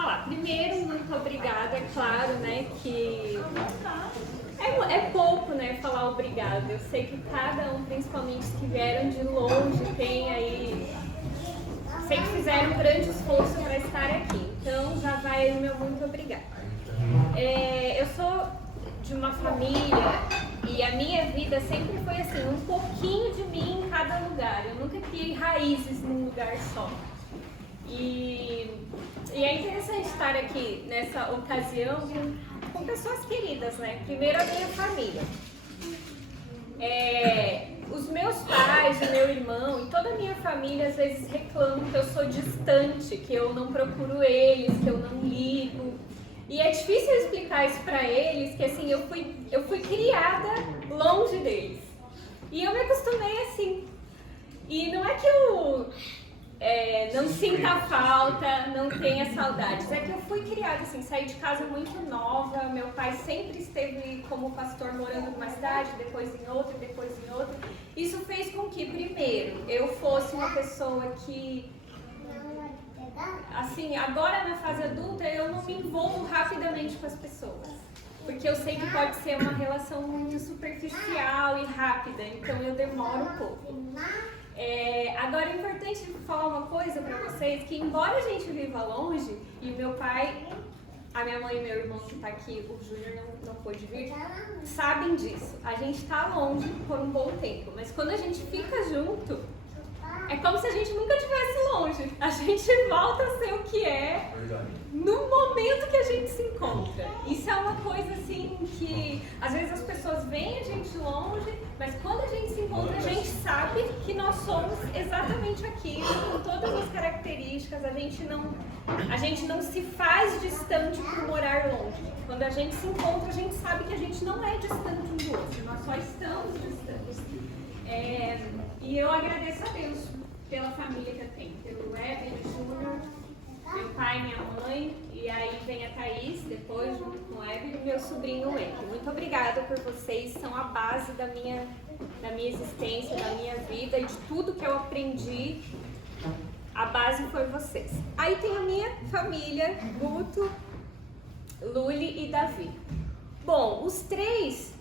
falar. Primeiro, muito obrigada, é claro, né, que é pouco, né, falar obrigado. Eu sei que cada um, principalmente os que vieram de longe, tem aí, sei que fizeram um grande esforço para estar aqui. Então, já vai aí o meu muito obrigada. Eu sou de uma família e a minha vida sempre foi assim, um pouquinho de mim em cada lugar. Eu nunca criei raízes num lugar só. E é interessante estar aqui nessa ocasião com pessoas queridas, né? Primeiro a minha família. Os meus pais, o meu irmão e toda a minha família às vezes reclamam que eu sou distante, que eu não procuro eles, que eu não ligo. E é difícil explicar isso pra eles, que assim, eu fui criada longe deles. E eu me acostumei assim. E não é que eu não sinta falta, não tenha saudades. É que eu fui criada assim, saí de casa muito nova. Meu pai sempre esteve como pastor morando numa cidade, depois em outra, depois em outra. Isso fez com que, primeiro, eu fosse uma pessoa que, assim, agora na fase adulta, eu não me envolvo rapidamente com as pessoas. Porque eu sei que pode ser uma relação muito superficial e rápida, então eu demoro um pouco. Agora é importante falar uma coisa pra vocês, que embora a gente viva longe, e o meu pai, a minha mãe e meu irmão que tá aqui, o Júnior não pôde vir, sabem disso. A gente tá longe por um bom tempo, mas quando a gente fica junto, é como se a gente nunca estivesse longe. A gente volta a ser o que é no momento que a gente se encontra. Isso é uma coisa assim que às vezes as pessoas veem a gente longe, mas quando a gente se encontra, a gente sabe que nós somos exatamente aquilo, com todas as características. A gente não se faz distante por morar longe. Quando a gente se encontra, a gente sabe que a gente não é distante um do outro, nós só estamos distantes. E eu agradeço a Deus pela família que eu tenho, pelo Weber, o Júnior, meu pai, minha mãe, e aí vem a Thaís, depois junto com o Weber e meu sobrinho Wendy. Muito obrigada por vocês, são a base da minha existência, da minha vida e de tudo que eu aprendi, a base foi vocês. Aí tem a minha família, Guto, Luli e Davi. Bom, os três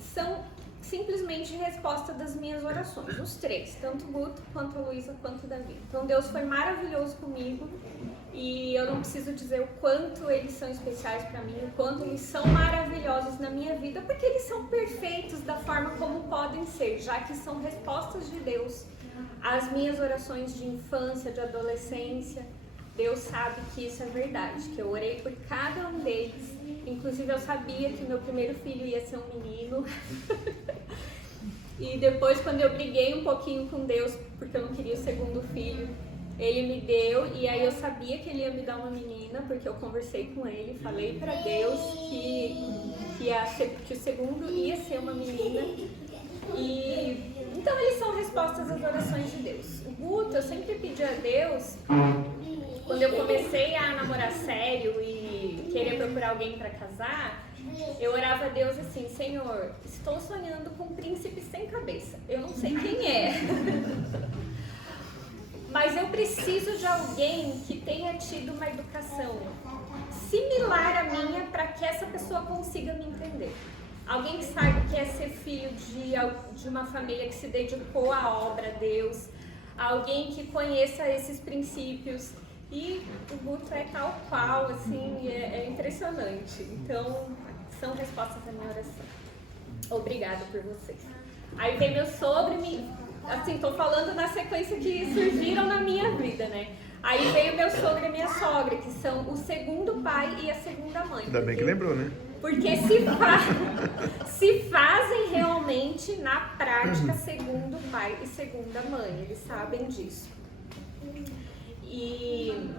são simplesmente resposta das minhas orações, os três, tanto o Guto, quanto a Luísa, quanto o Davi. Então Deus foi maravilhoso comigo e eu não preciso dizer o quanto eles são especiais para mim, o quanto eles são maravilhosos na minha vida, porque eles são perfeitos da forma como podem ser, já que são respostas de Deus às minhas orações de infância, de adolescência. Deus sabe que isso é verdade, que eu orei por cada um deles. Inclusive eu sabia que meu primeiro filho ia ser um menino. E depois, quando eu briguei um pouquinho com Deus, porque eu não queria o segundo filho, Ele me deu, e aí eu sabia que Ele ia me dar uma menina, porque eu conversei com Ele, falei pra Deus que o segundo ia ser uma menina. E então eles são respostas às orações de Deus. O Guto, eu sempre pedi a Deus, quando eu comecei a namorar sério e querer procurar alguém para casar, eu orava a Deus assim: Senhor, estou sonhando com um príncipe sem cabeça. Eu não sei quem é, mas eu preciso de alguém que tenha tido uma educação similar à minha para que essa pessoa consiga me entender. Alguém que saiba que é ser filho de uma família que se dedicou à obra a Deus, alguém que conheça esses princípios. E o Guto é tal qual, assim, é impressionante. Então, são respostas à minha oração. Obrigada por vocês. Aí vem meu sogro, assim, tô falando na sequência que surgiram na minha vida, né? Aí veio meu sogro e minha sogra, que são o segundo pai e a segunda mãe. Ainda bem que lembrou, né? Porque se fazem realmente, na prática, segundo pai e segunda mãe. Eles sabem disso. E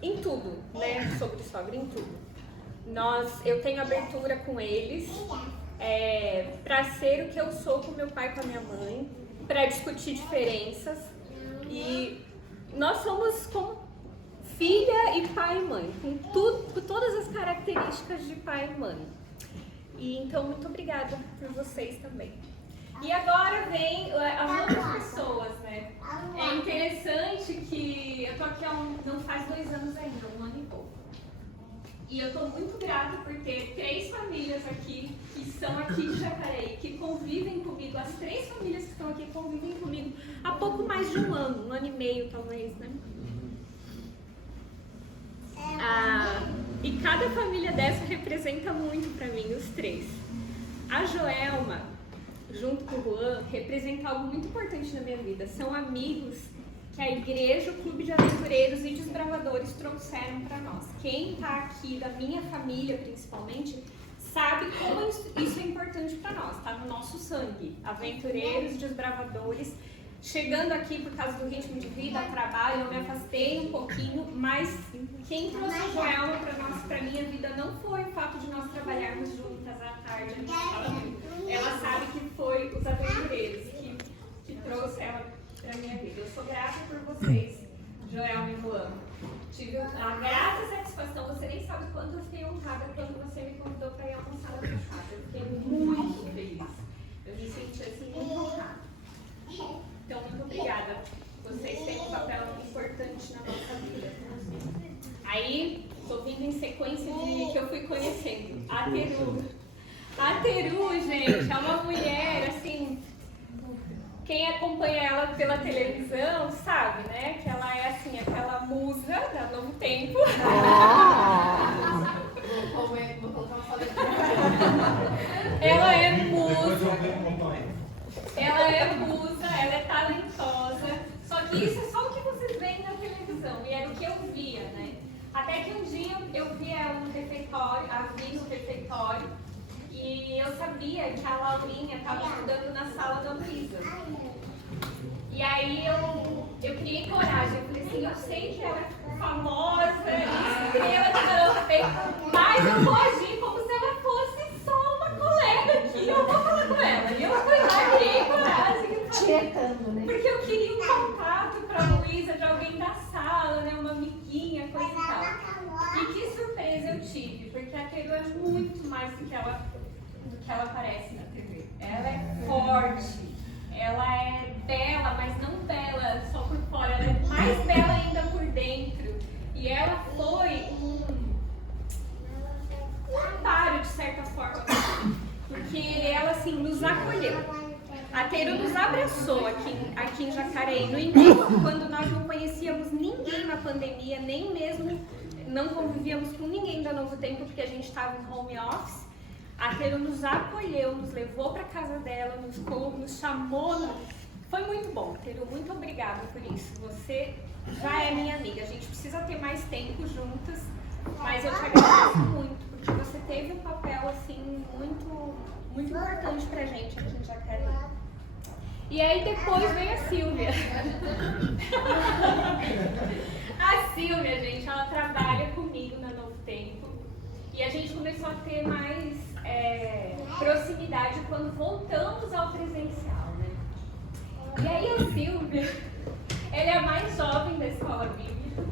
em tudo, né, sobre sogra, em tudo. Eu tenho abertura com eles para ser o que eu sou com meu pai e com a minha mãe, para discutir diferenças. E nós somos como filha e pai e mãe, com todas as características de pai e mãe. E então, muito obrigada por vocês também. E agora vem as outras pessoas, né? É interessante que eu tô aqui não faz 2 anos ainda, 1 ano e pouco. E eu estou muito grata por ter 3 famílias aqui, que são aqui de Jacareí, que convivem comigo. As 3 famílias que estão aqui convivem comigo há pouco mais de um ano e meio talvez, né? E cada família dessa representa muito para mim, os 3. A Joelma, junto com o Juan, representa algo muito importante na minha vida. São amigos que a igreja, o Clube de Aventureiros e Desbravadores trouxeram para nós. Quem está aqui, da minha família principalmente, sabe como isso é importante para nós. Está no nosso sangue. Aventureiros, desbravadores. Chegando aqui por causa do ritmo de vida, trabalho, eu me afastei um pouquinho, mas quem trouxe a Joelma para minha vida não foi o fato de nós trabalharmos juntas à tarde, a gente fala muito. Ela sabe que foi os aventureiros que trouxe ela para minha vida. Eu sou grata por vocês, Joelma e Juan. Tive a grata satisfação, você nem sabe quanto eu fiquei honrada quando você me convidou para ir almoçar na sua casa. Eu fiquei muito feliz. Eu me senti assim muito honrada. Então, muito obrigada. Vocês têm um papel importante na nossa vida. Aí, estou vindo em sequência de que eu fui conhecendo. A Teru. A Teru, gente, é uma mulher, assim... Quem acompanha ela pela televisão sabe, né? Que ela é, assim, aquela musa da Novo Tempo. Ela é musa. Ela é musa, ela é talentosa, só que isso é só o que vocês veem na televisão, e era o que eu via, né? Até que um dia eu vi ela no refeitório, a vi no refeitório, e eu sabia que a Laurinha estava estudando na sala da Luísa. E aí eu criei coragem, eu falei assim, eu sei que ela é famosa, estrela de Novo Tempo, mas eu vou agir como se ela fosse só uma colega aqui, eu vou falar com ela. E eu fui lá, criei coragem. Tietando, né? Porque eu queria um contato para a Luísa de alguém da sala, né? Uma amiguinha, coisa e tal. E que surpresa eu tive, porque a Teru é muito mais do que ela parece na TV. Ela é forte, ela é bela, mas não bela só por fora, ela é mais bela ainda por dentro. E ela foi um amparo, de certa forma, porque ela, assim, nos acolheu. A Teru nos abraçou aqui em Jacareí. No início, quando nós não conhecíamos ninguém na pandemia, nem mesmo não convivíamos com ninguém da Novo Tempo, porque a gente estava em home office, a Teru nos acolheu, nos levou para casa dela, nos chamou. Foi muito bom, Teru, muito obrigada por isso. Você já é minha amiga. A gente precisa ter mais tempo juntas, mas eu te agradeço muito, porque você teve um papel assim muito, muito importante pra gente aqui em Jacareí. E aí depois veio a Silvia. A Silvia, gente, ela trabalha comigo na Novo Tempo. E a gente começou a ter mais proximidade quando voltamos ao presencial, né? E aí a Silvia, ela é a mais jovem da escola bíblica.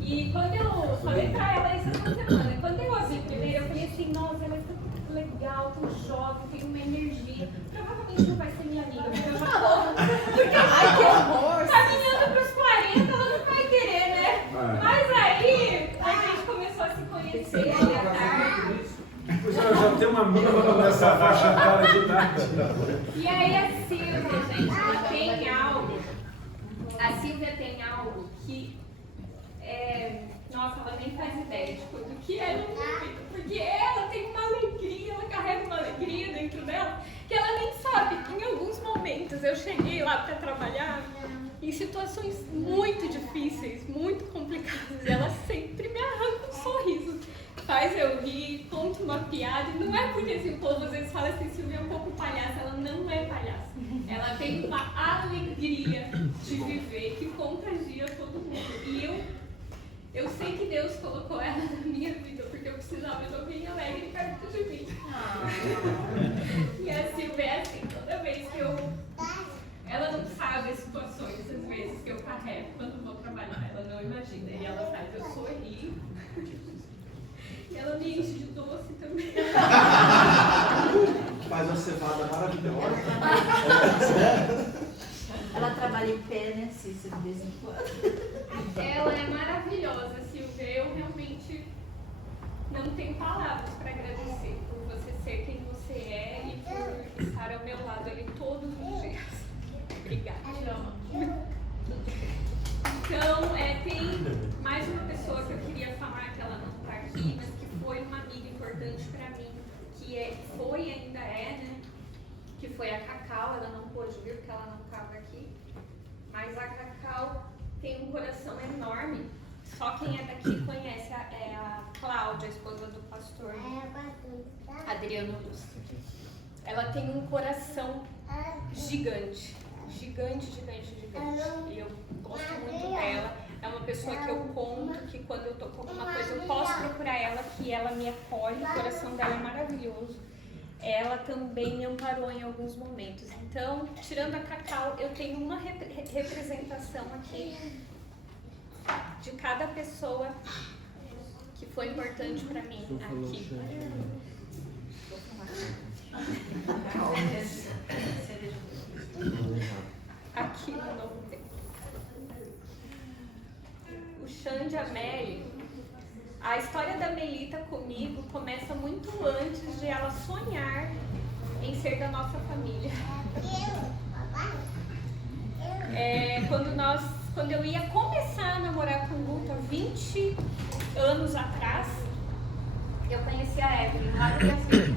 E quando eu falei pra ela isso essa semana, quando eu a vi primeiro, eu falei assim, nossa, ela é tão legal, tão jovem, tem uma energia. Provavelmente não vai ser minha amiga, porque eu já tô... Porque, ai, que horror! Caminhando pros 40, ela não vai querer, né? Mas aí, a gente começou a se conhecer à tarde. Pois eu já tenho uma amiga nessa faixa cara de idade. E aí a Silvia, gente, ela tem algo. A Silvia tem algo que... nossa, ela nem faz ideia de tudo que é na minha vida. Porque ela tem uma alegria, ela carrega uma alegria dentro dela, que ela nem sabe. Em alguns momentos eu cheguei lá para trabalhar em situações muito difíceis, muito complicadas, e ela sempre me arranca um sorriso. Faz eu rir, conta uma piada. Não é porque assim, o povo às vezes fala assim, Silvia é um pouco palhaça. Ela não é palhaça. Ela tem uma alegria de viver que contagia todo mundo. E eu sei que Deus colocou ela na minha vida, porque eu precisava de alguém alegre perto de mim. E a Silvia é assim, toda vez que ela não sabe as situações, às vezes, que eu carrego quando vou trabalhar. Ela não imagina. E ela faz eu sorrir. E ela me enche de doce também. Faz uma cevada maravilhosa. importante para mim, foi e ainda é, né? Que foi a Cacau. Ela não pôde vir porque ela não estava aqui. Mas a Cacau tem um coração enorme. Só quem é daqui conhece, é a Cláudia, a esposa do pastor Adriano Luz. Ela tem um coração gigante. Gigante, gigante, gigante. E eu gosto muito dela. É uma pessoa que eu conto que quando eu tô com alguma coisa eu posso procurar ela, que ela me acolhe. O coração dela é maravilhoso. Ela também me amparou em alguns momentos. Então, tirando a Cacau, eu tenho uma representação aqui de cada pessoa que foi importante para mim aqui. Aqui no Novo Tempo. O Xande e a Meli, a história da Melita comigo começa muito antes de ela sonhar em ser da nossa família. Quando eu ia começar a namorar com o Guto há 20 anos atrás, eu conheci a Evelyn lá do Brasil.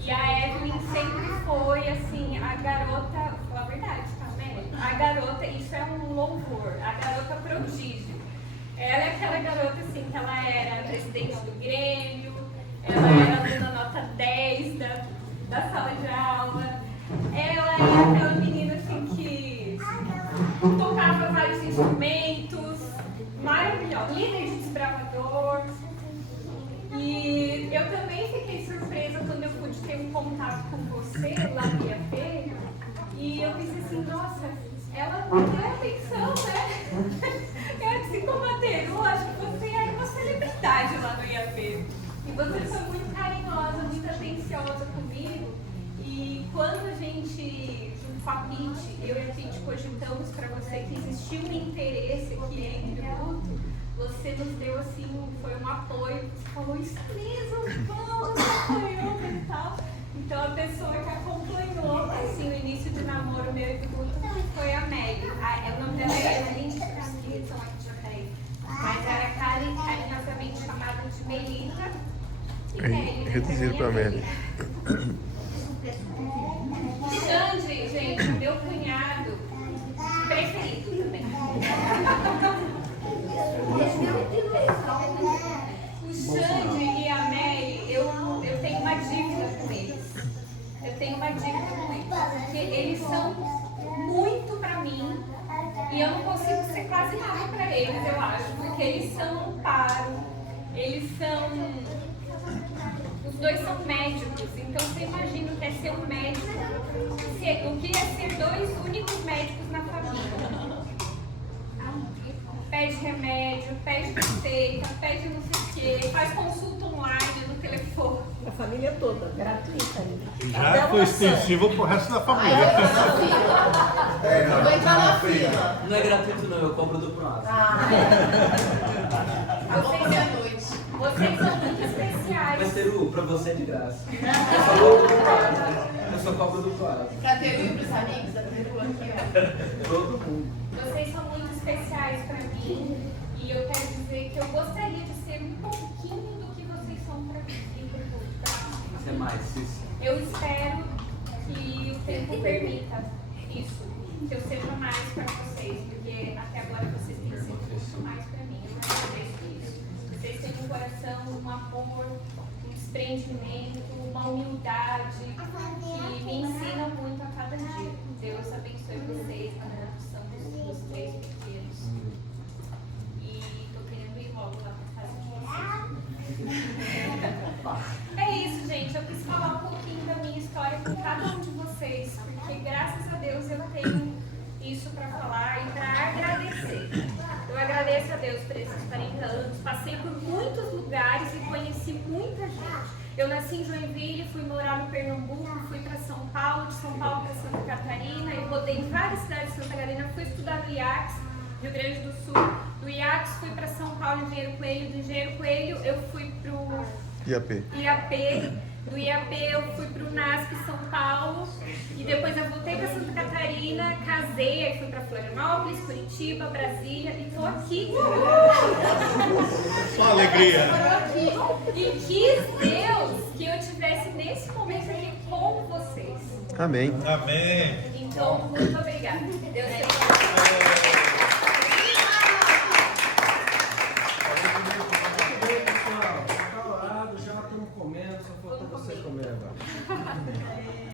E a Evelyn sempre foi assim, a garota, vou falar a verdade, tá, Meli? A garota, isso é um louvor, a garota prodígio. Ela é aquela garota assim, que ela era presidente do Grêmio, ela era aluna nota 10 da sala de aula, ela é aquela menina assim que tocava vários instrumentos, maravilhosa, líder de desbravador. E eu também fiquei surpresa quando eu pude ter um contato com você lá no IAP. E eu pensei assim, nossa, ela deu atenção, né? Assim como a Teru, acho que você era uma celebridade lá no IAP. E você foi muito carinhosa, muito atenciosa comigo. E quando a gente, junto com a Pete, eu e a Pete cogitamos para você que existia um interesse aqui entre o Guto, você nos deu assim, foi um apoio, você falou isso mesmo, vamos, apoiou e tal. Então a pessoa que acompanhou assim, o início de namoro meu e do Guto foi a Meg. O nome dela é Evelyn, são aqui de Jacareí. Mas era carinhosamente chamada de Melita. E Meg, reduzido pra Meg. Xande, gente, meu cunhado preferido também. O Xande e a Mary, eu tenho uma dívida com eles. Eu tenho uma dívida com eles. Porque eles são muito pra mim. E eu não consigo ser quase nada pra eles, eu acho. Porque eles são amparo. Eles são... Os dois são médicos. Então você imagina o que é ser um médico. O que é ser dois únicos médicos na família. Pede remédio, pede receita, pede não sei o quê, faz consulta online no telefone. A família toda, gratuita ainda. Já foi extensivo pro resto da família. Vou entrar na fila. Não é gratuito não, eu compro do prazo. Vocês são muito especiais. Mas Teru, pra você é de graça. Eu só cobro do prazo. Eu só cobro do prazo. Pra Teru e pros amigos da Teru aqui, ó. Todo mundo. Vocês são muito especiais pra mim e eu quero dizer que eu gostaria de ser um pouquinho do que vocês são pra mim e pro Guto. Isso é mais, isso. Eu espero que o tempo permita isso, que eu seja mais pra vocês, porque até agora vocês têm sido muito mais pra mim. Eu agradeço isso. Vocês têm um coração, um amor, um desprendimento, uma humildade que me ensinam muito a cada dia. Deus abençoe vocês na produção dos três pequenos. E tô querendo ir logo lá pra casa de vocês. É isso, gente. Eu quis falar um pouquinho da minha história com cada um de vocês, porque graças a Deus eu tenho isso para falar e para agradecer. Eu agradeço a Deus por esses 40 anos, passei por muitos lugares e conheci muita gente. Eu nasci em Joinville, fui morar no Pernambuco, fui para São Paulo, de São Paulo para Santa Catarina, eu rodei em várias cidades de Santa Catarina, fui estudar no IACS, Rio Grande do Sul. Do IACS fui para São Paulo, Engenheiro Coelho, do Engenheiro Coelho eu fui para o IAP, do IAP eu fui para o NASP São Paulo e depois eu voltei para Santa Catarina Catarina, casei, aí fui pra Florianópolis, Curitiba, Brasília e tô aqui. Só alegria. E quis Deus que eu estivesse nesse momento aqui com vocês. Amém. Amém. Então, muito obrigada. Deus te abençoe.